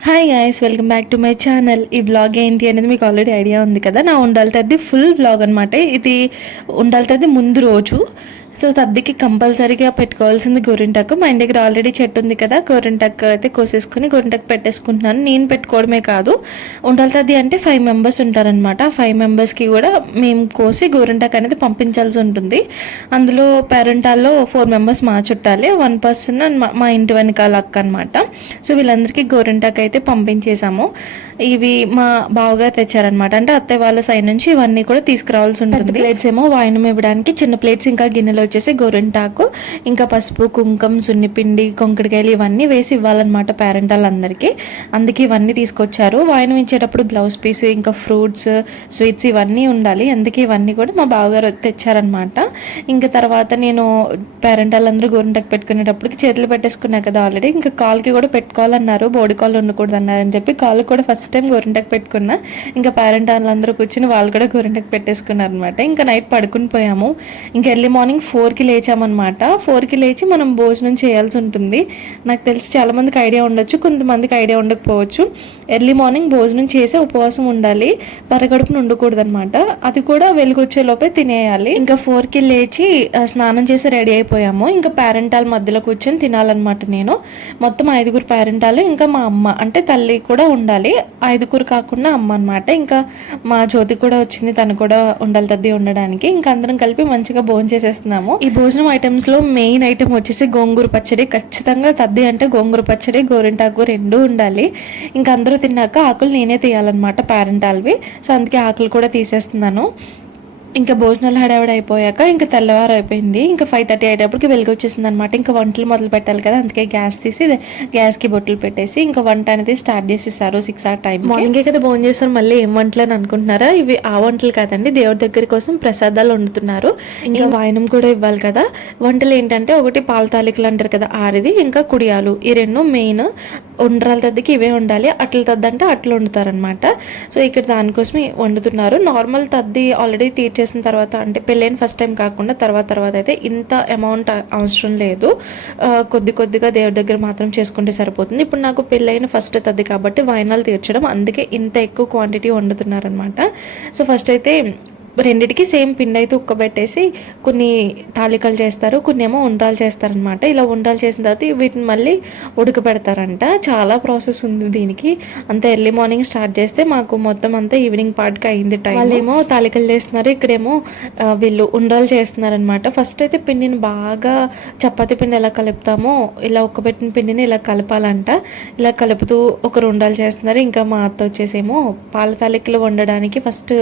Hi guys welcome back to my channel ఈ blog ఏంటి అనేది మీకు ఆల్రెడీ ఐడియా ఉంది కదా? నా ఉండాలి తద్ది ఫుల్ బ్లాగ్ అనమాట ఇది ఉండాలి తద్ది ముందు రోజు. సో తద్దికి కంపల్సరీగా పెట్టుకోవాల్సింది గోరింటాకు. మా ఇంటి దగ్గర ఆల్రెడీ చెట్టు ఉంది కదా గోరింటాకు అయితే కోసేసుకుని గోరింటాకు పెట్టేసుకుంటున్నాను. నేను పెట్టుకోవడమే కాదు ఉండాలి తద్ది అంటే ఫైవ్ మెంబర్స్ ఉంటారనమాట ఫైవ్ మెంబర్స్కి కూడా మేము కోసి గోరింటాకు అనేది పంపించాల్సి ఉంటుంది. అందులో పేరెంటాల్లో ఫోర్ మెంబర్స్ మా చుట్టాలే వన్ పర్సన్ మా ఇంటి వెనకాల అక్క అనమాట సో వీళ్ళందరికీ గోరింటాకు అయితే పంపించేశాము. ఇవి మా బావగా తెచ్చారనమాట అంటే అత్తయ్య వాళ్ళ సైడ్ నుంచి ఇవన్నీ కూడా తీసుకురావాల్సి ఉంటుంది. ప్లేట్స్ ఏమో వాయినం ఇవ్వడానికి చిన్న ప్లేట్స్ ఇంకా గిన్నెలో వచ్చేసి గోరింటాకు ఇంకా పసుపు కుంకుమ సున్నిపిండి కొంకడికాయలు ఇవన్నీ వేసి ఇవ్వాలన్నమాట పేరెంట్ వాళ్ళందరికీ అందుకే ఇవన్నీ తీసుకొచ్చారు. వాయినం ఇచ్చేటప్పుడు బ్లౌజ్ పీస్ ఇంకా ఫ్రూట్స్ స్వీట్స్ ఇవన్నీ ఉండాలి. అందుకే ఇవన్నీ కూడా మా బావగారు తెచ్చారనమాట ఇంకా తర్వాత నేను పేరెంట్ వాళ్ళందరూ గోరింటాకు పెట్టుకునేటప్పటికి చేతులు పెట్టేసుకున్నా కదా ఆల్రెడీ. ఇంకా కాల్కి కూడా పెట్టుకోవాలన్నారు. బోడి కాల్ ఉండకూడదు అన్నారని చెప్పి కాల్ కూడా ఫస్ట్ టైం గోరింటాకు పెట్టుకున్నా. ఇంకా పేరెంట్ వాళ్ళందరూ కూర్చుని వాళ్ళు కూడా గోరింటాకు పెట్టేసుకున్నారు అనమాట ఇంకా నైట్ పడుకుని పోయాము. ఇంకా ఎర్లీ మార్నింగ్ ఫోర్కి లేచామన్నమాట. ఫోర్కి లేచి మనం భోజనం చేయాల్సి ఉంటుంది. నాకు తెలిసి చాలామందికి ఐడియా ఉండొచ్చు కొంతమందికి ఐడియా ఉండకపోవచ్చు. ఎర్లీ మార్నింగ్ భోజనం చేసి ఉపవాసం ఉండాలి పరగడుపున ఉండకూడదు అనమాట అది కూడా వెలుగొచ్చే లోపే తినేయాలి. ఇంకా ఫోర్కి లేచి స్నానం చేసి రెడీ అయిపోయాము. ఇంకా పేరెంటాల మధ్యలో కూర్చొని తినాలన్నమాట నేను. మొత్తం ఐదుగురు పేరెంటాలు ఇంకా మా అమ్మ అంటే తల్లి కూడా ఉండాలి. ఐదుగురు కాకుండా అమ్మ అనమాట ఇంకా మా జ్యోతి కూడా వచ్చింది తను కూడా ఉండాలి తద్ది ఉండడానికి. ఇంకా అందరం కలిపి మంచిగా భోజనం చేసేస్తున్నాము. ఈ భోజనం ఐటమ్స్లో మెయిన్ ఐటమ్ వచ్చేసి గోంగూర పచ్చడి. ఖచ్చితంగా తద్ది అంటే గోంగూర పచ్చడి గోరింటాకు రెండు ఉండాలి. ఇంకా అందరూ తిన్నాక ఆకులు నేనే తీయాలన్నమాట పేరెంటాల్వి సో అందుకే ఆకులు కూడా తీసేస్తున్నాను. ఇంకా భోజనాలు హడావిడి అయిపోయాక ఇంకా తెల్లవారు అయిపోయింది. ఇంకా ఫైవ్ థర్టీ అయ్యేటప్పటికి వెలుగు వచ్చేసింది అనమాట ఇంకా వంటలు మొదలు పెట్టాలి కదా అందుకే గ్యాస్ తీసి గ్యాస్కి బొట్టలు పెట్టేసి ఇంకా వంట అనేది స్టార్ట్ చేసేసారు సిక్స్ ఆ టైం మార్నింగే కదా భోజనం చేస్తారు మళ్ళీ ఏం వంటలు అని అనుకుంటున్నారా? ఇవి ఆ వంటలు కాదండి దేవుడి దగ్గర కోసం ప్రసాదాలు వండుతున్నారు. ఇంకా వాయనం కూడా ఇవ్వాలి కదా. వంటలు ఏంటంటే ఒకటి పాల తాలికలు అంటారు కదా ఆరిది. ఇంకా కుడియాలు. ఈ రెండు మెయిన్. ఉండ్రాల తద్దికి ఇవే ఉండాలి అట్ల తద్ది అంటే అట్లు వండుతారనమాట సో ఇక్కడ దానికోసమే వండుతున్నారు. నార్మల్ తద్ది ఆల్రెడీ చేసిన తర్వాత అంటే పెళ్ళైన ఫస్ట్ టైం కాకుండా తర్వాత తర్వాత అయితే ఇంత అమౌంట్ అవసరం లేదు. కొద్ది కొద్దిగా దేవుడి దగ్గర మాత్రం చేసుకుంటే సరిపోతుంది. ఇప్పుడు నాకు పెళ్ళైన ఫస్ట్ తద్ది కాబట్టి వాయినాలు తీర్చడం అందుకే ఇంత ఎక్కువ క్వాంటిటీ వండుతున్నారనమాట సో ఫస్ట్ అయితే రెండిటికి సేమ్ పిండి అయితే ఉక్కబెట్టేసి కొన్ని తాలికలు చేస్తారు కొన్ని ఏమో ఉండ్రాలు చేస్తారనమాట ఇలా ఉండ్రాలు చేసిన తర్వాత వీటిని మళ్ళీ ఉడకబెడతారంట. చాలా ప్రాసెస్ ఉంది దీనికి. అంత ఎర్లీ మార్నింగ్ స్టార్ట్ చేస్తే మాకు మొత్తం అంతా ఈవినింగ్ పార్ట్కి అయింది టైం వాళ్ళేమో తాలికలు చేస్తున్నారు ఇక్కడేమో వీళ్ళు ఉండ్రాలు చేస్తున్నారనమాట ఫస్ట్ అయితే పిండిని బాగా చపాతి పిండి ఎలా కలుపుతామో ఇలా ఉక్కబెట్టిన పిండిని ఇలా కలపాలంట. ఇలా కలుపుతూ ఒకరు ఉండాలు చేస్తున్నారు. ఇంకా మా అత్త వచ్చేసేమో పాల తాలికలు వండడానికి ఫస్ట్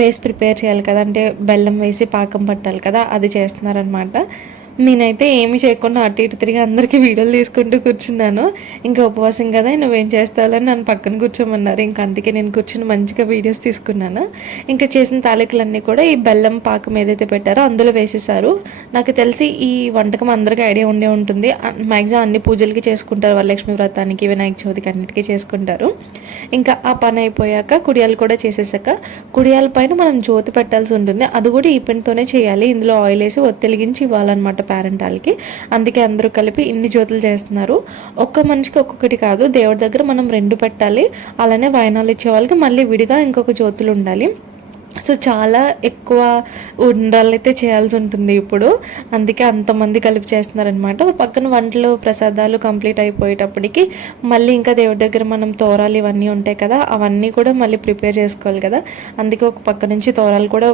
బేస్ ప్రిపేర్ చేయాలి కదా అంటే బెల్లం వేసి పాకం పట్టాలి కదా అది చేస్తున్నారనమాట నేనైతే ఏమి చేయకుండా అటు ఇటు తిరిగి అందరికీ వీడియోలు తీసుకుంటూ కూర్చున్నాను. ఇంకా ఉపవాసం కదా నువ్వేం చేస్తావులని నన్ను పక్కన కూర్చోమన్నారు. ఇంకా అందుకే నేను కూర్చుని మంచిగా వీడియోస్ తీసుకున్నాను. ఇంకా చేసిన తాలికలన్నీ కూడా ఈ బెల్లం పాకం ఏదైతే పెట్టారో అందులో వేసేసారు నాకు తెలిసి ఈ వంటకం అందరికీ ఐడియా ఉండే ఉంటుంది. మ్యాక్సిమం అన్ని పూజలకి చేసుకుంటారు. వరలక్ష్మి వ్రతానికి వినాయక చవితికి అన్నిటికీ చేసుకుంటారు. ఇంకా ఆ పని అయిపోయాక కుడియాలు కూడా చేసేసాక కుడియాల పైన మనం జ్యోతి పెట్టాల్సి ఉంటుంది. అది కూడా ఈ పెన్తోనే చేయాలి. ఇందులో ఆయిల్ వేసి ఒత్తిలిగించి ఇవ్వాలన్నమాట. పేరెంట్ అందుకే అందరూ కలిపి ఇన్ని జ్యోతులు చేస్తున్నారు. ఒక్క మనిషికి ఒక్కొక్కటి కాదు. దేవుడి దగ్గర మనం రెండు పెట్టాలి. అలానే వాయనాలు ఇచ్చే వాళ్ళకి మళ్ళీ విడిగా ఇంకొక జ్యోతులు ఉండాలి. సో చాలా ఎక్కువ ఉండాలైతే చేయాల్సి ఉంటుంది ఇప్పుడు. అందుకే అంతమంది కలిపి చేస్తున్నారనమాట పక్కన వంటలు ప్రసాదాలు కంప్లీట్ అయిపోయేటప్పటికి మళ్ళీ ఇంకా దేవుడి దగ్గర మనం తోరాలు ఇవన్నీ ఉంటాయి కదా అవన్నీ కూడా మళ్ళీ ప్రిపేర్ చేసుకోవాలి కదా. అందుకే ఒక పక్క నుంచి తోరాలు కూడా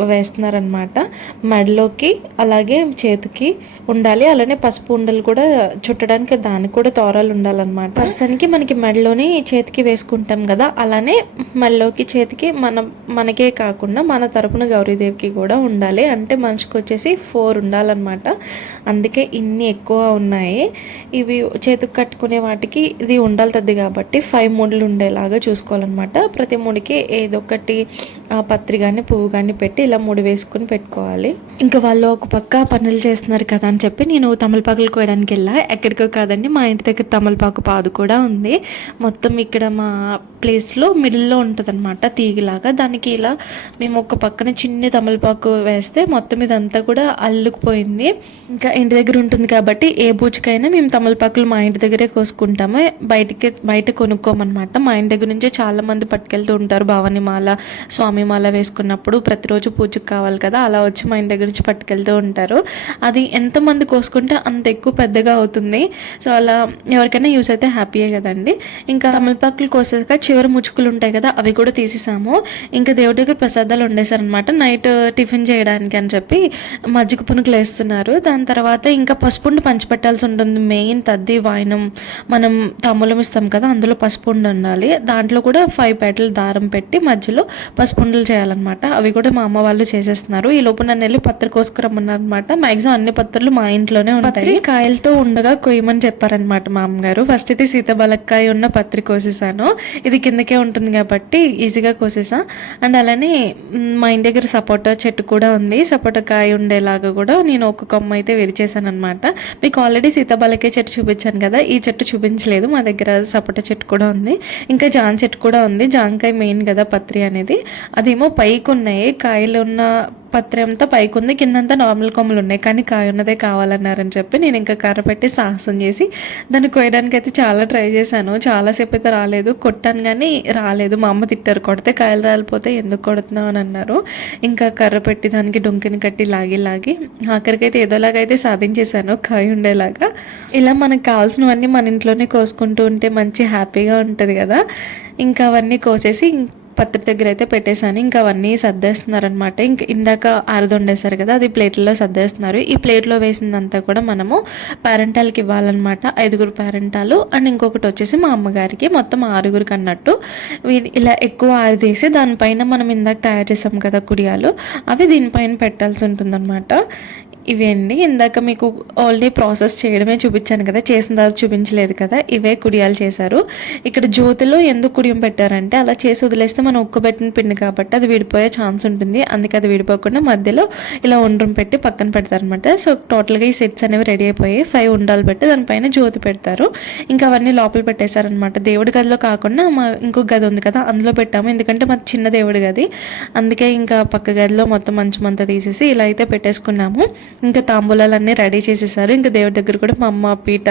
వేస్తున్నారనమాట మెడలోకి అలాగే చేతికి ఉండాలి. అలానే పసుపు ఉండలు కూడా చుట్టడానికి దానికి కూడా తోరాలు ఉండాలన్నమాట. పర్సన్కి మనకి మెడలోని చేతికి వేసుకుంటాం కదా. అలానే మెడలోకి చేతికి మన మనకే కాకుండా మన తరపున గౌరీదేవికి కూడా ఉండాలి. అంటే మనిషికి వచ్చేసి ఫోర్ ఉండాలన్నమాట. అందుకే ఇన్ని ఎక్కువ ఉన్నాయి. ఇవి చేతికి కట్టుకునే వాటికి ఇది ఉండాలి కాబట్టి ఫైవ్ మూడులు ఉండేలాగా చూసుకోవాలన్నమాట. ప్రతి ముడికి ఏదో ఒకటి ఆ పత్రి కానీ పువ్వు కానీ పెట్టి ఇలా మూడు వేసుకుని పెట్టుకోవాలి. ఇంకా వాళ్ళు ఒక పక్క పనులు చేస్తున్నారు కదా అని చెప్పి నేను తమలపాకులు కోయడానికి వెళ్ళా. ఎక్కడికో కాదండి మా ఇంటి దగ్గర తమలపాకు పాదు కూడా ఉంది. మొత్తం ఇక్కడ మా ప్లేస్లో మిడిల్లో ఉంటుంది అనమాట తీగిలాగా. దానికి ఇలా మేము ఒక పక్కన చిన్న తమలపాకు వేస్తే మొత్తం ఇదంతా కూడా అల్లుకుపోయింది. ఇంకా ఇంటి దగ్గర ఉంటుంది కాబట్టి ఏ బూజుకైనా మేము తమలపాకులు మా ఇంటి దగ్గరే కోసుకుంటాము. బయటికి బయట కొనుక్కోమన్నమాట. మా ఇంటి దగ్గర నుంచే చాలామంది పట్టుకెళ్తూ ఉంటారు. భవాని స్వామి మాల వేసుకున్నప్పుడు ప్రతిరోజు పూజకు కావాలి కదా అలా వచ్చి మా ఇంటి దగ్గర నుంచి పట్టుకెళ్తూ ఉంటారు. అది ఎంతమంది కోసుకుంటే అంత ఎక్కువ పెద్దగా అవుతుంది. సో అలా ఎవరికైనా యూస్ అయితే హ్యాపీయే కదండి. ఇంకా తమలపాకులు కోసాక చివరి ముచ్చుకులు ఉంటాయి కదా అవి కూడా తీసేసాము. ఇంకా దేవుడి దగ్గర ప్రసాదాలు ఉండేసారనమాట నైట్ టిఫిన్ చేయడానికి అని చెప్పి మజ్జిగ పునుకులు వేస్తున్నారు. దాని తర్వాత ఇంకా పసుపుండి పంచిపెట్టాల్సి ఉంటుంది. మెయిన్ తద్ది వాయినం మనం తాంబూలం ఇస్తాం కదా అందులో పసుపుండి ఉండాలి. దాంట్లో కూడా ఫైవ్ పేటలు దారం పెట్టి మధ్యలో పసుపుండలు చేయాలన్నమాట. అవి కూడా మా అమ్మ వాళ్ళు చేసేస్తున్నారు. ఈ లోపు నన్ను వెళ్ళి పత్రి కోసుకురమ్మన్నారు అనమాట మాక్సిమం అన్ని పత్రులు మా ఇంట్లోనే ఉంటాయి. కాయలతో ఉండగా కొయ్యమని చెప్పారనమాట మా అమ్మగారు ఫస్ట్ అయితే సీతబలక్కాయ ఉన్న పత్రి కోసేసాను. ఇది కిందకే ఉంటుంది కాబట్టి ఈజీగా కోసేసా. అండ్ అలానే మా ఇంటి దగ్గర సపోటా చెట్టు కూడా ఉంది. సపోటా కాయ ఉండేలాగా కూడా నేను ఒక కొమ్మ అయితే విరిచేసాను అనమాట మీకు ఆల్రెడీ సీతాబలకాయ చెట్టు చూపించాను కదా ఈ చెట్టు చూపించలేదు. మా దగ్గర సపోటా చెట్టు కూడా ఉంది. ఇంకా జాన్ చెట్టు కూడా ఉంది. జాంకాయ మెయిన్ కదా పత్రి అనేది. అదేమో పైకి ఉన్నాయి కాయలు ఉన్న పత్రి అంతా పైకి ఉంది కిందంతా నార్మల్ కొమ్మలు ఉన్నాయి. కానీ కాయ ఉన్నదే కావాలన్నారని చెప్పి నేను ఇంకా కర్ర పెట్టి సాహసం చేసి దాన్ని కోయడానికి అయితే చాలా ట్రై చేశాను. చాలాసేపు అయితే రాలేదు. కొట్టాను కానీ రాలేదు. మా అమ్మ తిట్టారు కొడితే కాయలు రాలిపోతే ఎందుకు కొడుతున్నావు? అని అన్నారు. ఇంకా కర్ర పెట్టి దానికి డొంకిని కట్టి లాగి లాగి ఆఖరికైతే ఏదోలాగా అయితే సాధించేశాను కాయ ఉండేలాగా. ఇలా మనకు కావాల్సినవన్నీ మన ఇంట్లోనే కోసుకుంటూ ఉంటే మంచి హ్యాపీగా ఉంటుంది కదా. ఇంకా అవన్నీ కోసేసి పత్రి దగ్గర అయితే పెట్టేశాను. ఇంకా అవన్నీ సర్దేస్తున్నారనమాట. ఇంక ఇందాక ఆరదొండేశారు కదా అది ప్లేట్లలో సర్దేస్తున్నారు. ఈ ప్లేట్లో వేసిందంతా కూడా మనము పేరెంటాలకి ఇవ్వాలన్నమాట ఐదుగురు పేరెంటాలు అండ్ ఇంకొకటి వచ్చేసి మా అమ్మగారికి. మొత్తం ఆరుగురికి అన్నట్టు ఇలా ఎక్కువ ఆరిదేసి దానిపైన మనం ఇందాక తయారు చేసాం కదా కుడియాలు. అవి దీనిపైన పెట్టాల్సి ఉంటుందన్నమాట ఇవే అండి ఇందాక మీకు ఆల్రెడీ ప్రాసెస్ చేయడమే చూపించాను కదా చేసిన తర్వాత చూపించలేదు కదా ఇవే కుడియాలు చేశారు. ఇక్కడ జ్యోతిలో ఎందుకు కుడియం పెట్టారంటే అలా చేసి వదిలేస్తే మనం ఉక్కబెట్టిన పిండి కాబట్టి అది విడిపోయే ఛాన్స్ ఉంటుంది. అందుకే అది విడిపోకుండా మధ్యలో ఇలా ఉండ్రం పెట్టి పక్కన పెడతారనమాట సో టోటల్గా ఈ సెట్స్ అనేవి రెడీ అయిపోయి ఫైవ్ ఉండాలు పెట్టి దానిపైన జ్యోతి పెడతారు. ఇంకా అవన్నీ లోపల పెట్టేశారనమాట దేవుడి గదిలో కాకుండా మా ఇంకొక గది ఉంది కదా అందులో పెట్టాము. ఎందుకంటే మాది చిన్న దేవుడి గది. అందుకే ఇంకా పక్క గదిలో మొత్తం మంచమంతా తీసేసి ఇలా అయితే పెట్టేసుకున్నాము. ఇంకా తాంబూలాలన్నీ రెడీ చేసేసారు. ఇంకా దేవుడి దగ్గర కూడా మా అమ్మ పీట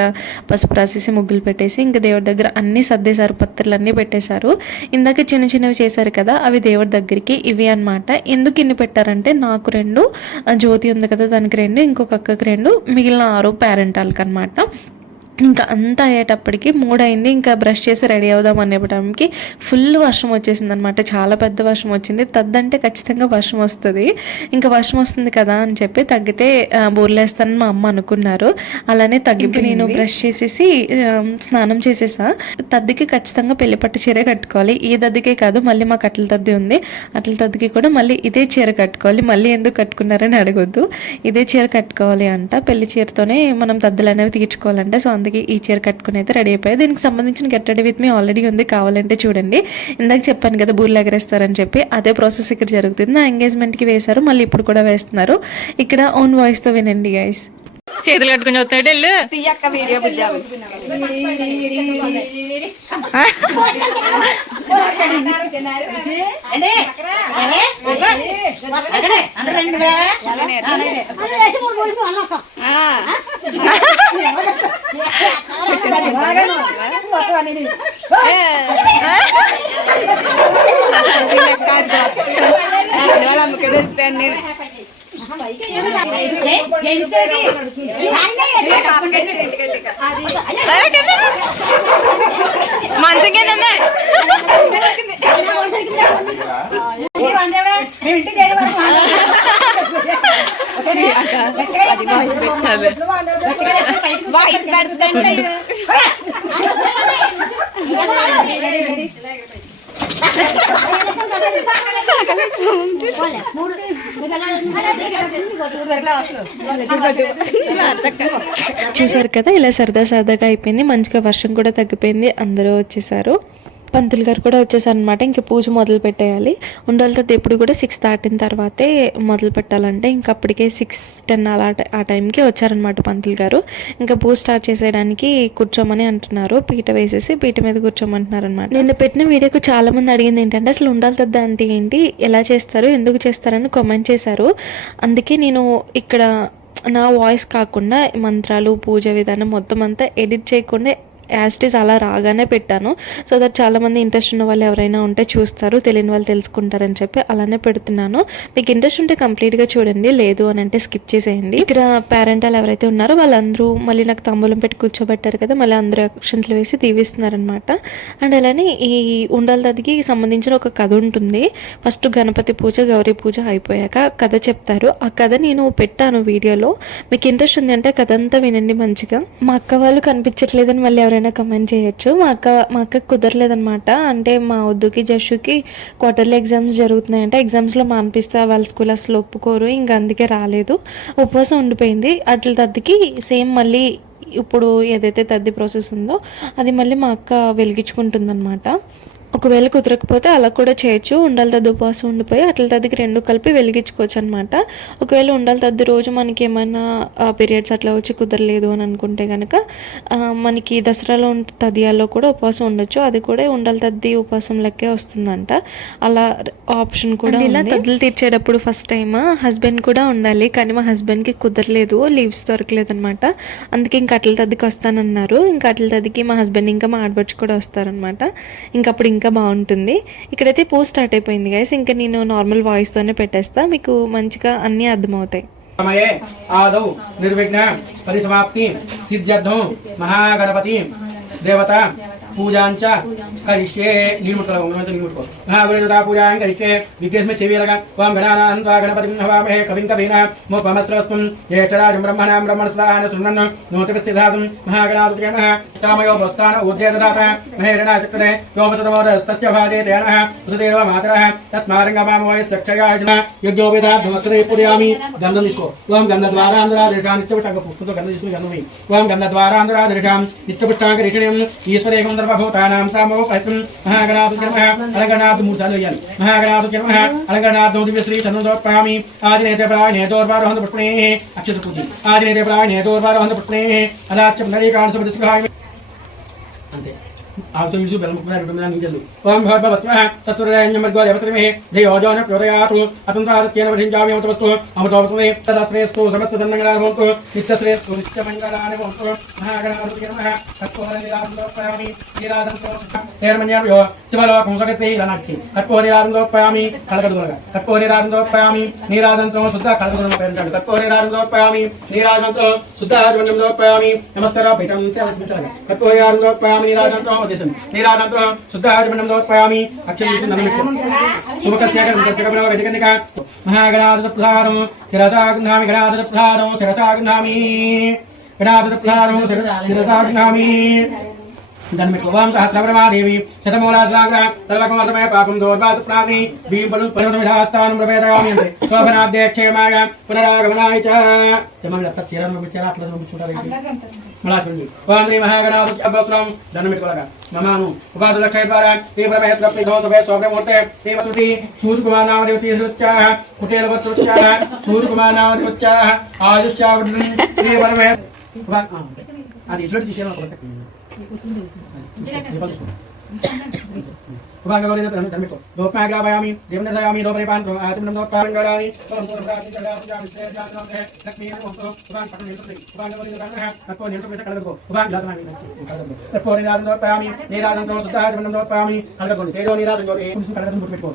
పసుపు రాసేసి ముగ్గులు పెట్టేసి ఇంకా దేవుడి దగ్గర అన్నీ సర్దేశారు పత్రులు అన్నీ పెట్టేశారు. ఇందాక చిన్న చిన్నవి చేశారు కదా అవి దేవుడి దగ్గరికి ఇవి అన్నమాట. ఎందుకు ఇన్ని పెట్టారంటే నాకు రెండు జ్యోతి ఉంది కదా దానికి రెండు ఇంకొక అక్కకి రెండు మిగిలిన ఆరు పేరెంటాలకు అనమాట ఇంకా అంతా అయ్యేటప్పటికి మూడైంది. ఇంకా బ్రష్ చేసి రెడీ అవుదాం అనేటప్పటికి ఫుల్ వర్షం వచ్చేసింది అనమాట చాలా పెద్ద వర్షం వచ్చింది. తద్దంటే ఖచ్చితంగా వర్షం వస్తుంది. ఇంకా వర్షం వస్తుంది కదా అని చెప్పి తగ్గితే బూర్లేస్తానని మా అమ్మ అనుకున్నారు. అలానే తగ్గి నేను బ్రష్ చేసేసి స్నానం చేసేసా. తద్దికి ఖచ్చితంగా పెళ్ళి పట్టు చీర కట్టుకోవాలి. ఈ దద్దికే కాదు మళ్ళీ మాకు అట్ల తద్ది ఉంది. అట్ల తద్దికి కూడా మళ్ళీ ఇదే చీర కట్టుకోవాలి. మళ్ళీ ఎందుకు కట్టుకున్నారని అడగొద్దు. ఇదే చీర కట్టుకోవాలి అంట. పెళ్ళి చీరతోనే మనం తద్దులు అనేవి తీర్చుకోవాలంటే. సో అందుకే ఈ చీర కట్టుకుని అయితే రెడీ అయిపోయాయి దీనికి సంబంధించిన get ready with me already ఉంది. కావాలంటే చూడండి. ఇందాక చెప్పాను కదా బూర్లు ఎగరేస్తారని చెప్పి అదే ప్రాసెస్ ఇక్కడ జరుగుతుంది. నా ఎంగేజ్మెంట్కి వేశారు మళ్ళీ ఇప్పుడు కూడా వేస్తున్నారు. ఇక్కడ ఓన్ వాయిస్తో వినండి గైస్ చేతులు కట్టుకుని వస్తాడు వెళ్ళు వీడియో బుజ్జావు మంచిగానే వాయిస్ చూసారు కదా ఇలా సరదా సరదాగా అయిపోయింది. మంచిగా వర్షం కూడా తగ్గిపోయింది. అందరూ వచ్చేసారు. పంతులు గారు కూడా వచ్చేసారనమాట ఇంక పూజ మొదలు పెట్టేయాలి. ఉండాలి ఎప్పుడు కూడా సిక్స్ దాటిన తర్వాతే మొదలు పెట్టాలంటే ఇంక అప్పటికే సిక్స్ టెన్ అలా ఆ టైంకి వచ్చారనమాట పంతులు గారు. ఇంకా పూజ స్టార్ట్ చేసేయడానికి కూర్చోమని అంటున్నారు. పీట వేసేసి పీట మీద కూర్చోమంటున్నారు అనమాట నేను పెట్టిన వీడియోకు చాలా మంది అడిగింది ఏంటంటే అసలు ఉండాలి తద్ద అంటే ఏంటి? ఎలా చేస్తారు? ఎందుకు చేస్తారని కామెంట్ చేశారు. అందుకే నేను ఇక్కడ నా వాయిస్ కాకుండా మంత్రాలు పూజ విధానం మొత్తం అంతా ఎడిట్ చేయకుండా యాస్టీస్ అలా రాగానే పెట్టాను. సో దట్ చాలామంది ఇంట్రెస్ట్ ఉన్న వాళ్ళు ఎవరైనా ఉంటే చూస్తారు తెలియని వాళ్ళు తెలుసుకుంటారని చెప్పి అలానే పెడుతున్నాను. మీకు ఇంట్రెస్ట్ ఉంటే కంప్లీట్గా చూడండి లేదు అని అంటే స్కిప్ చేసేయండి. ఇక్కడ పేరెంటాలు ఎవరైతే ఉన్నారో వాళ్ళందరూ మళ్ళీ నాకు తాంబూలం పెట్టి కూర్చోబెట్టారు కదా మళ్ళీ అందరూ అక్షంతలు వేసి దీవిస్తున్నారనమాట అండ్ అలానే ఈ ఉండాల దదికి సంబంధించిన ఒక కథ ఉంటుంది. ఫస్ట్ గణపతి పూజ గౌరీ పూజ అయిపోయాక కథ చెప్తారు. ఆ కథ నేను పెట్టాను వీడియోలో. మీకు ఇంట్రెస్ట్ ఉంది అంటే కథ అంతా వినండి మంచిగా. మా అక్క వాళ్ళు కనిపించట్లేదని మళ్ళీ ఎవరైనా కమెంట్ చేయొచ్చు. మా అక్క మా అక్కకి కుదరలేదనమాట అంటే మా వద్దుకి జషుకి క్వార్టర్లీ ఎగ్జామ్స్ జరుగుతున్నాయంటే. ఎగ్జామ్స్లో మానిపిస్తే వాళ్ళ స్కూల్ అసలు ఒప్పుకోరు. ఇంకా అందుకే రాలేదు. ఉపవాసం ఉండిపోయింది. అట్ల తద్దికి సేమ్ మళ్ళీ ఇప్పుడు ఏదైతే తద్ది ప్రాసెస్ ఉందో అది మళ్ళీ మా అక్క వెలిగించుకుంటుందన్నమాట. ఒకవేళ కుదరకపోతే అలా కూడా చేయొచ్చు. ఉండాలి తద్ది ఉపవాసం ఉండిపోయి అట్ల తద్దికి రెండు కలిపి వెలిగించుకోవచ్చు అనమాట ఒకవేళ ఉండాలి తద్ది రోజు మనకి ఏమైనా పీరియడ్స్ అట్లా వచ్చి కుదరలేదు అని అనుకుంటే కనుక మనకి దసరాలో తదియాల్లో కూడా ఉపవాసం ఉండొచ్చు. అది కూడా ఉండాలి తద్ది ఉపవాసం లెక్కే వస్తుందంట. అలా ఆప్షన్ కూడా ఇలా తద్దులు తీర్చేటప్పుడు ఫస్ట్ టైం హస్బెండ్ కూడా ఉండాలి. కానీ మా హస్బెండ్కి కుదరలేదు. లీవ్స్ దొరకలేదు అనమాట అందుకే ఇంకా అట్ల తద్దికి వస్తానన్నారు. ఇంకా అట్ల తద్దికి మా హస్బెండ్ ఇంకా మా ఆడబడుచు కూడా వస్తారనమాట ఇంకా అప్పుడు ఇంకా బాగుంటుంది. ఇక్కడైతే పూ స్టార్ట్ అయిపోయింది గైస్ ఇంకా నేను నార్మల్ వాయిస్ తోనే పెట్టేస్తా. మీకు మంచిగా అన్ని అర్థమవుతాయి. సమయే ఆదౌ నిర్విఘ్న పరిసమాప్తి సిద్ధ్యర్థం మహాగణపతి దేవత పూజాంచ కరిష్యే నీళ్ళు ముట్టుకోవాలి ఒంగళంతో నీళ్ళు ముట్టుకో మహాగురుడా పూజాం కరిష్యే విఘ్నేశ్వర చెవియలగా వాం గణానాం త్వా గణపతిం హవామహే కవిం కవీనా మోపమస్రవస్వం జ్యేష్ఠరాజం బ్రహ్మణాం బ్రహ్మణస్వాన శృణన్ నూతకస్థిధాతం మహాగణాధిపతిమ కామయో వస్తాన ఊర్జేదదాత మహేరణా చక్రే యోమసతమోద సత్యభాజే తేన సుదేవ మాతర తత్మారంగమామోయ సక్షయాజన యజ్ఞోపితా ధమత్రే పురయామి గంధం తీసుకో వాం గంధద్వారా అంధరాధిషాం నిత్యపుష్టాంగ పుష్పంతో గంధం తీసుకుని గంధం వాం గంధద్వారా అంధరాధిషాం నిత్యపుష్టాంగ రిషణం ఈశ్వరేకంధ సర్వభూతానాం సామో కైతం మహాగణాధు జన్మ అలంగనాథ్ మూడు సార్లు వేయాలి జన్మ అలంగనాథ్ దివ్య శ్రీ సన్నుదోత్పామి ఆదినేతే ప్రాణేతోర్వారోహంత పుష్పణే అక్షత పూజి ఆదినేతే ప్రాణేతోర్వారోహంత పుష్పణే అదాచ్య పునరీకాణ సమృద్ధి అంతే आसुषु बलमुखरुकमिनाञ्जलु ॐ भगवद्वत्मः सत्सुरदयञ्जमर्गोरवसरमेः धयोजोन प्रयोदयातु असन्तहारत्येन वधिञ्जामि अमतवस्तु अमतोपतमे तदश्रेयस्तु समस्तदन्नङ्गलाभवन्तु नित्यश्रेयस्तु नित्यमङ्गलानि भवन्तु महागणापतिः नमः तत्त्वहरिराजन्दोपयामि ीराजन्दोपयामि शिवलोकं स्वगते लनाक्षि तत्त्वहरिराजन्दोपयामि कलकदुर्ग तत्त्वहरिराजन्दोपयामि नीराजन्तो शुद्ध कलकदुर्गपयन्ताण्डु तत्त्वहरिराजन्दोपयामि नीराजन्तो शुद्ध राजवण्डं दोपयामि नमस्कार पीठं तत्त्वहरिराजन्दोपयामि नीराजन्तो నీరాజంతో శుద్ధ నీరాజంతో వచ్చేసింది నీరాజంతో శుద్ధ ఆజమన్యందోపయామి గజగనిక శిరసాగ్నామి శిరసాగ్నామి శిరసాగ్నామి సహస్రబ్రహ్మాదేవి శతమూలాశ్లాఘ సర్వకమర్థమయ పాపం దోర్వాసుప్రాగ్ని భీం పలు ప్రవేదయామి అంటే శోభనాబ్దే క్షేమాయ పునరాగమనాయ చ. అట్లా అట్లా చూడండి ఓం శ్రీ మహాగణాధి అభోత్సవం దండం పెట్టుకోలేక నమాను ఉపాధుల ఖై ద్వారా శ్రీ పరమేశ్వర ప్రిధోతభే శోభమూర్తే శ్రీ వసతి సూర్యకుమార్ నామదేవతి శ్రుత్యాహ కుటీల వత్సృత్యాహ సూర్యకుమార్ నామదేవత్యాహ ఆయుష్యావృద్ధి శ్రీ పరమేశ్వర అది ఇటువంటి విషయంలో ఉపాంగౌరి ధర్మికో లోపాగ్రావయామి దేవనదయామి లోపరిపాన్ ఆచమనం లోపాంగళాని లక్ష్మీ ఉపాంగౌరి ధర్మః తత్వ నింపతి కలగకో తేజో నిరాదం యోగి పురుషు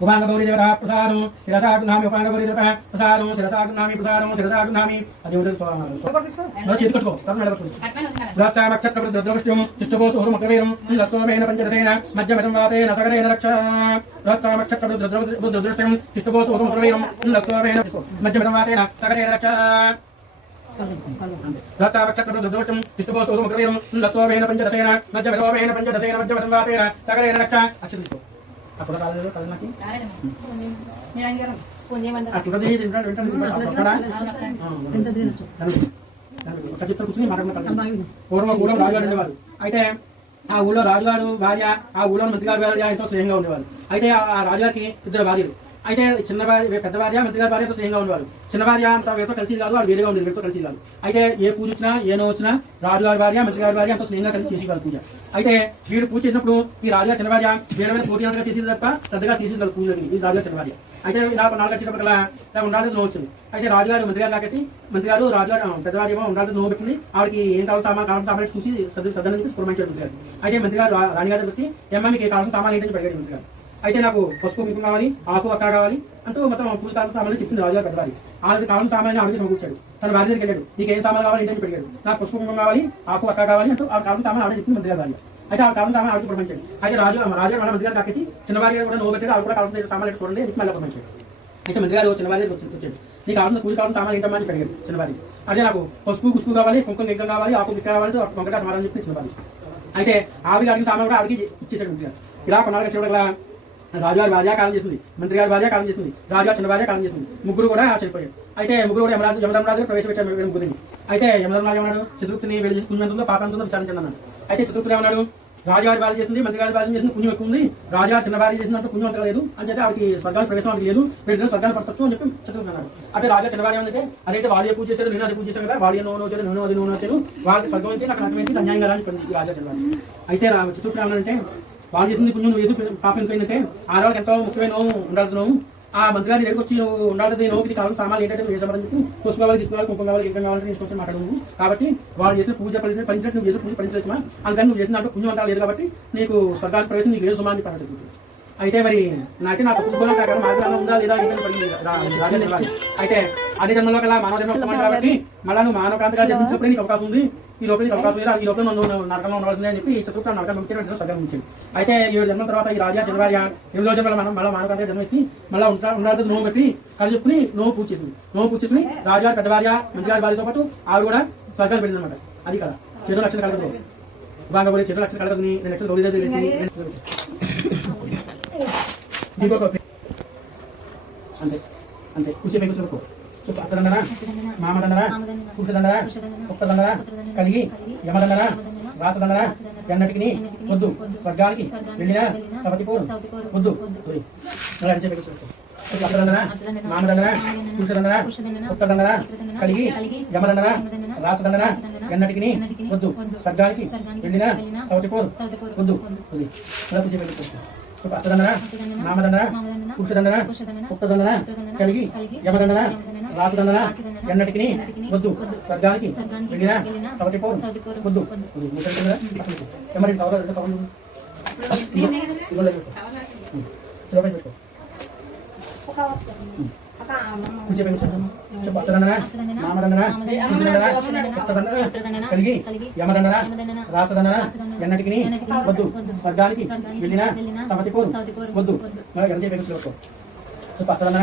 కలగడం పుట్టుపెట్టుకో ఉపాంగ గౌరీ దేవత ప్రసారం శిరసాగునామి ఉపాంగ గౌరీ దేవత ప్రసారం శిరసాగునామి ప్రసారం శిరసాగునామి అది ఉంటుంది చేతి కట్టుకో. తప్పని నడవకూడదు రాత్సామక్షత్రవృద్రదృష్ట్యం తిష్టభోసోరుమకవీరం లస్వమేన పంచదశేన మధ్యమతం వాతేన సగరేణ రక్ష. రాత్సామక్షత్రవృద్రదృష్ట్యం తిష్టభోసోరుమకవీరం లస్వమేన మధ్యమతం వాతేన సగరేణ రక్ష. రాత్సామక్షత్రవృద్రదృష్ట్యం తిష్టభోసోరుమకవీరం లస్వమేన పంచదశేన మధ్యమతోమేన పంచదశేన మధ్యమతం వాతేన సగరేణ రక్ష. కళ్ళకి అట్లా వింటాడు వింటాడు ఒక చిత్రం కూర్చుని మాట్లాడుకుంటారు పూర్వం పూర్వం రాజు అనేవారు అయితే ఆ ఊళ్ళో రాజుగారు భార్య ఆ ఊళ్ళో మంత్రిగారి భార్య ఎంతో స్నేహంగా ఉండేవారు. అయితే ఆ ఆ రాజుగారికి ఇద్దరు భార్యలు. అయితే చిన్న భార్య పెద్ద భార్య మంత్రిగారి భార్యతో స్నేహంగా ఉండేవారు చిన్న భార్య అంత వీరితో కలిసి కాదు వాడు వేరేగా ఉండేది వీరితో కలిసి కాదు. అయితే ఏ పూజ వచ్చినా ఏ నో వచ్చినా రాజుగారి భార్య మంత్రిగారి భార్య అంత స్నేహంగా కలిసి చేసి కాదు పూజ. అయితే వీడు పూజ చేసినప్పుడు ఈ రాజుగారి చిన్న భార్య వీళ్ళ మీద పోటీ అంతగా చేసేది తప్ప శ్రద్ధగా చేసేది కాదు పూజ ఈ రాజుగారి చిన్న భార్య. అయితే నాకు నాలుగు వచ్చేటప్పటికల్లా నాకు ఉండాలి నో వచ్చింది. అయితే రాజుగారు మంత్రిగారు లాగేసి మంత్రిగారు రాజుగారు పెద్దవారు ఏమో ఉండాలి నో పెట్టింది ఆవిడకి ఏం కావాలి సామాన్ కావాల్సిన సామాన్ చూసి సర్ది సర్దని పురమాయించారు మంత్రిగారు అయితే మంత్రిగారు రా- రాణిగారు వచ్చి ఏమ్మా మీకు కావాల్సిన సామాన్ ఏంటని అడిగారు మంత్రిగారు అయితే నాకు పసుపు కుంకుమ కావాలి ఆకు అక్క కావాలి అంటూ మొత్తం పూజ తాత సామాన్లు చెప్పింది రాజుగారు పెద్దవారి ఆవిడకి కావాల్సిన సామాన్ ఆవిడకి సమకూర్చాడు. తన భార్య దగ్గరికి వెళ్ళాడు. నీకు ఏం సామాన్ కావాలి ఏంటని అడిగాడు. నాకు పసుపు కుంకుమ కావాలి ఆకు అక్క కావాలి అంటూ ఆ కావాల్సిన సామాన్ ఆవిడ చెప్పింది మంత్రి గారు అయితే ఆ కావాల్సిన సామాన్ ఆవిడకి పురమాయించాడు అయితే రాజు రాజు మంత్రి గారు కాకేసి చిన్న భార్య కూడా నువ్వు పెట్టాడు. ఆవిడ కూడా కావాల్సిన సామాన్లు చూడండి చెప్పి మళ్ళీ పురమాయించాడు అయితే మంత్రి గారు చిన్న భార్య వచ్చి వచ్చాడు. నీకు కావాల్సిన పూజ కావాల్సిన సామాన్ ఏంటమ్మా అని చెప్పి చిన్న భార్య. అదే నాకు పసుపు కుసుపు కావాలి కుంకుమ గిగ్గం కావాలి ఆకు గిగ్గ కావాలి వంకట సమాధానం చెప్పి చిన్న భార్య. అయితే ఆవిడ అడిగిన సామాన్ కూడా ఆవిడకి ఇచ్చేసాడు మంత్రి గారు. ఇలా కొన్నాళ్ళకి చివరిగా రాజుగారి భార్య కాలం చేసింది. మంత్రి గారి భార్య కాలం చేసింది. రాజుగారి చిన్న భార్య కాలం చేసింది. ముగ్గురు కూడా చనిపోయారు. అయితే ముగ్గురు కూడా యమరాజు యమధర్మరాజు ప్రవేశపెట్టారు వీళ్ళ ముగ్గురిని. అయితే యమధర్మరాజు ఏమన్నాడు? చతుర్థిని వెళ్ళి చేసి పుణ్యంతో పాపంతో విచారించండి అన్నాడు అయితే చతుర్థుడు ఏమన్నాడు? రాజుగారి భార్య చేసింది మంత్రి గారి భార్య చేసింది పుణ్యం ఎక్కువ ఉంది. రాజుగారి చిన్న భార్య చేసినట్టు పుణ్యం అంత లేదు. అని చెప్పి ఆవిడకి స్వర్గాలు ప్రవేశం ఆవిడకి లేదు. వీళ్ళు స్వర్గాలు పట్టచ్చు అని చెప్పి చతుర్థుడు అన్నాడు. అంటే రాజుగారి చిన్న భార్య అంటే అదైతే వాళ్ళు పూజ చేశారు నేను అది పూజ చేశాను కదా వాళ్ళు నూనె వచ్చారు నూనె అది నూనె వచ్చారు వాళ్ళకి స్వర్గం అయితే నాకు అర్థమైంది అన్యాయం కదా అని చెప్పింది రాజా చిన్న అయితే రా- చతుర్థుడు ఏమన్నాడంటే బాగు చేసింది పుణ్యం. నువ్వు చేసి పాపం ఎందుకంటే ఆడవాళ్ళకి ఎంతో ముఖ్యమైన నోవు ఉండాలి నువ్వు. ఆ మంత్రి గారి దగ్గరికి వచ్చి నువ్వు ఉండాలి నోకి కావాలి సామాన్లు ఏంటంటే నువ్వు చేసామని చెప్పి పుష్పం కావాలి తీసుకోవాలి కుంకుమ కావాలి ఇంకా కావాలంటే తీసుకొచ్చి మాట్లాడు కాబట్టి వాళ్ళు చేసిన పూజ ఫలించిన ఫలించినట్టు నువ్వు చేసిన పూజ ఫలించలేమా అందుకని నువ్వు చేసిన చేసినట్టు పుణ్యం అంతా లేదు కాబట్టి నీకు స్వర్గానికి ప్రవేశం నీకు లేదు సుమాన్ని పడదు అయితే మరి నాకే నాకు కుటుంబంలో కాక మార్గాలు ఉందా లేదా రాజా. అయితే అదే జన్మలో కల్లా మానవ జన్మ కాబట్టి మళ్ళా నువ్వు మానవ కాంతగా జన్మించినప్పుడే నీకు అవకాశం ఉంది. ఈ లోపల నీకు అవకాశం లేదు? ఈ లోపల నన్ను నరకంలో ఉండవలసిందే అని చెప్పి ఈ చతుర్థ నరకం పంపించిన సగం ఉంచింది. అయితే ఏడు జన్మల తర్వాత ఈ రాజా జనవార్య ఎనిమిదో జన్మల మనం మళ్ళీ మానవ కాంతగా జన్మెత్తి మళ్ళీ ఉంటా ఉండాలి నోవు పెట్టి కళ్ళు చెప్పుకుని నోవు పూజ చేసింది. నోవు పూజ చేసుకుని రాజా పెద్దవార్య మంత్రి గారి భార్యతో పాటు ఆవిడ కూడా స్వర్గాలు పెట్టింది అనమాట అది కదా. చేతుల లక్షణ కలగదు. బాగా కూడా చేతుల లక్షణ కలగదు రెండు లక్షలు గౌరీ దగ్గర అంతే అంతే. కూర్చోపై పైకి చుట్టూ అత్తదండరా మామదండరా కూర్చోదండరా ఉత్తదండరా కలిగి యమదండరా రాసదండరా ఎన్నటికి వద్దు స్వర్గానికి వెళ్ళినా సవతిపోరు వద్దు మళ్ళీ అడిచే పైకి అత్తదండరా మామదండరా కూర్చోదండరా ఉత్తదండరా కలిగి యమదండరా రాసదండరా ఎన్నటికి వద్దు స్వర్గానికి వెళ్ళినా సవతిపోరు వద్దు పోయి. మళ్ళీ కూర్చోదండరా ఉత్తదండరా కలిగి యమదండరా రాసుదండరా ఎన్నటికి వద్దు. స్వర్గానికి వెళ్ళినా వద్దు. ఎమ్మడి కవర్ రెండు కవర్లు ఇవ్వలేదు పెట్టుకో. ఉం. ఇరవై పెట్టుకో. కూర్చో పైకి కూర్చో. చెప్పు అత్తదండరా మామదండరా కూర్చోదండరా ఉత్తదండరా కలిగి యమదండరా రాసదండరా ఎన్నటికి వద్దు స్వర్గానికి వెళ్ళినా సమతిపోరు వద్దు ఎంత చెప్పి చూసుకో పచ్చదన్నా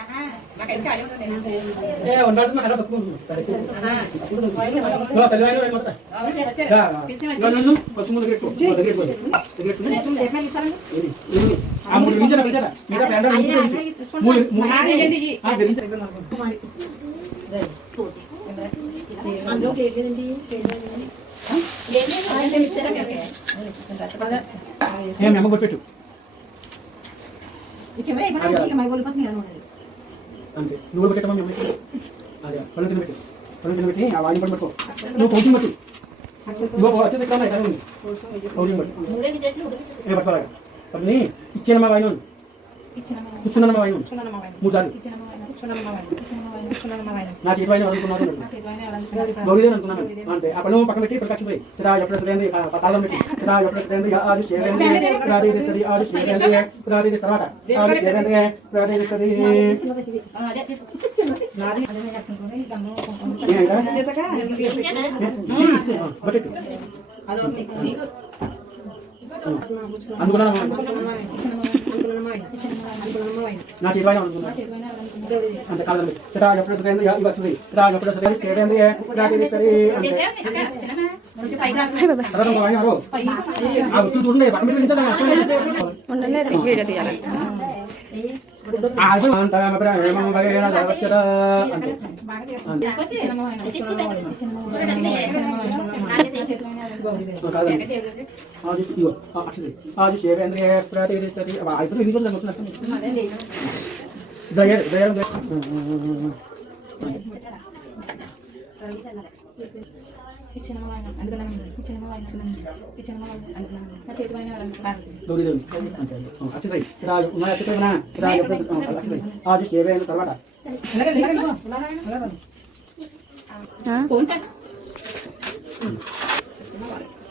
బట్టలు అయిపోయి ఏ ఉండాలి నాకు తక్కువ పసుపు ముందు పెట్టుకో దగ్గర ఆ మూడు అంతే. నువ్వు పెట్టమని అమ్మకి అదే పళ్ళు తిన పెట్టి పళ్ళు తిన పెట్టి. ఆ వాయిని పడి పట్టుకో నువ్వు పౌచింగ్ పట్టు. నువ్వు వచ్చేది ఎక్కడ కదా పౌచింగ్ పట్టు పట్టుకోవాలి పట్టుని ఇచ్చేనమ్మా వాయిన్ కూర్చున్నానమ్మా వాయిన్ మూడు సార్లు నా చేతి వాయిన అనుకున్నాను గౌరీదేవి అనుకున్నాను అంటే ఆ పన్ను పక్కన పెట్టి ఇప్పుడు కచ్చిపోయి సిరా ఎప్పుడు వస్తుంది తాళం పెట్టి సిరా ఎప్పుడు వస్తుంది ఆది చేయండి ప్రాది ఇస్తుంది ఆది చేయండి ప్రాది తర్వాత ఆది చేయండి ప్రాది ఇస్తుంది అందుకున్నాను నా చేతిపైన అనుకున్నాను అంతే కాదండి చిరాకు ఎప్పుడు వస్తుంది ఇవి వచ్చింది చిరాకు ఎప్పుడు వస్తుంది కేడండి చిరాకు ఇది కరి అంటే అదే ఒక వాయి హరో ఆ గుర్తు చూడండి పక్కన పెట్టి నిల్చోండి. వీడియో తీయాలి ఆ అసలు అంటామ ప్రేమ వగైరా జగచ్చర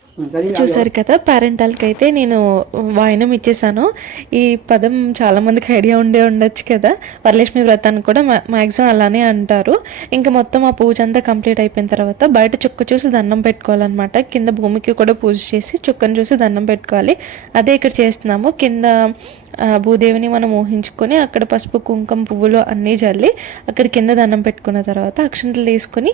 చూసారు కదా పేరెంటాల్కి అయితే నేను వాయినం ఇచ్చేసాను. ఈ పదం చాలా మందికి ఐడియా ఉండే ఉండొచ్చు కదా. వరలక్ష్మి వ్రతాన్ని కూడా మ్యాక్సిమం అలానే అంటారు. ఇంకా మొత్తం ఆ పూజ అంతా కంప్లీట్ అయిపోయిన తర్వాత బయట చుక్క చూసి దండం పెట్టుకోవాలన్నమాట. కింద భూమికి కూడా పూజ చేసి చుక్కను చూసి దండం పెట్టుకోవాలి. అదే ఇక్కడ చేస్తున్నాము. కింద భూదేవిని మనం ఊహించుకొని అక్కడ పసుపు కుంకుమ పువ్వులు అన్నీ జల్లి అక్కడ కింద దండం పెట్టుకున్న తర్వాత అక్షంతలు తీసుకొని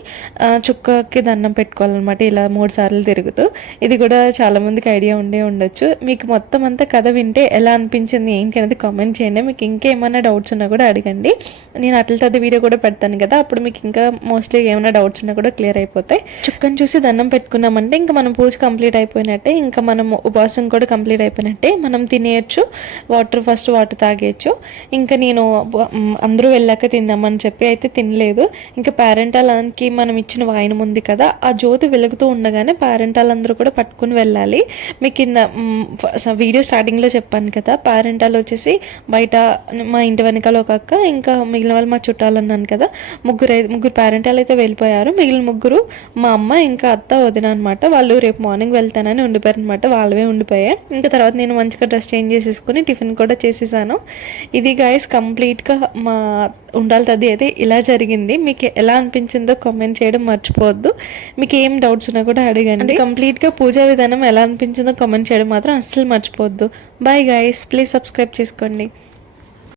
చుక్కకి దండం పెట్టుకోవాలన్నమాట. ఇలా మూడు సార్లు తిరుగుతూ. ఇది కూడా చాలామందికి ఐడియా ఉండే ఉండొచ్చు. మీకు మొత్తం అంతా కథ వింటే ఎలా అనిపించింది ఏంటి అనేది కామెంట్ చేయండి. మీకు ఇంకేమైనా డౌట్స్ ఉన్నా కూడా అడగండి. నేను అట్ల తది వీడియో కూడా పెడతాను కదా అప్పుడు మీకు ఇంకా మోస్ట్లీ ఏమైనా డౌట్స్ ఉన్నా కూడా క్లియర్ అయిపోతాయి. చుక్కను చూసి దండం పెట్టుకున్నామంటే ఇంకా మనం పూజ కంప్లీట్ అయిపోయినట్టే ఇంకా మనం ఉపవాసం కూడా కంప్లీట్ అయిపోయినట్టే మనం తినేయచ్చు. వాటర్ ఫస్ట్ వాటర్ తాగేయచ్చు. ఇంకా నేను అందరూ వెళ్ళాక తిందామని చెప్పి అయితే తినలేదు. ఇంకా పేరెంటాలకి మనం ఇచ్చిన వాయనం ఉంది కదా ఆ జ్యోతి వెలుగుతూ ఉండగానే పేరెంటాలందరూ కూడా పట్టుకుని వెళ్ళాలి. మీకు కింద వీడియో స్టార్టింగ్లో చెప్పాను కదా పేరెంటాలు వచ్చేసి బయట మా ఇంటి వెనకాల ఒక అక్క ఇంకా మిగిలిన వాళ్ళు మా చుట్టాలు అన్నాను కదా ముగ్గురు ముగ్గురు పేరెంటాలు అయితే వెళ్ళిపోయారు. మిగిలిన ముగ్గురు మా అమ్మ ఇంకా అత్త వదిన అనమాట వాళ్ళు రేపు మార్నింగ్ వెళ్తానని ఉండిపోయారు అనమాట వాళ్ళవే ఉండిపోయాయి ఇంకా తర్వాత నేను మంచిగా డ్రెస్ చేంజ్ చేసేసుకుని టిఫిన్ కూడా చేసేసాను. ఇది గైస్ కంప్లీట్గా మా ఉండాలి తది అయితే ఇలా జరిగింది. మీకు ఎలా అనిపించిందో కామెంట్ చేయడం మర్చిపోవద్దు. మీకు ఏం డౌట్స్ ఉన్నా కూడా అడగండి. కంప్లీట్గా పూజా విధానం ఎలా అనిపించిందో కామెంట్ చేయడం మాత్రం అస్సలు మర్చిపోవద్దు. బాయ్ గైస్ ప్లీజ్ సబ్స్క్రైబ్ చేసుకోండి.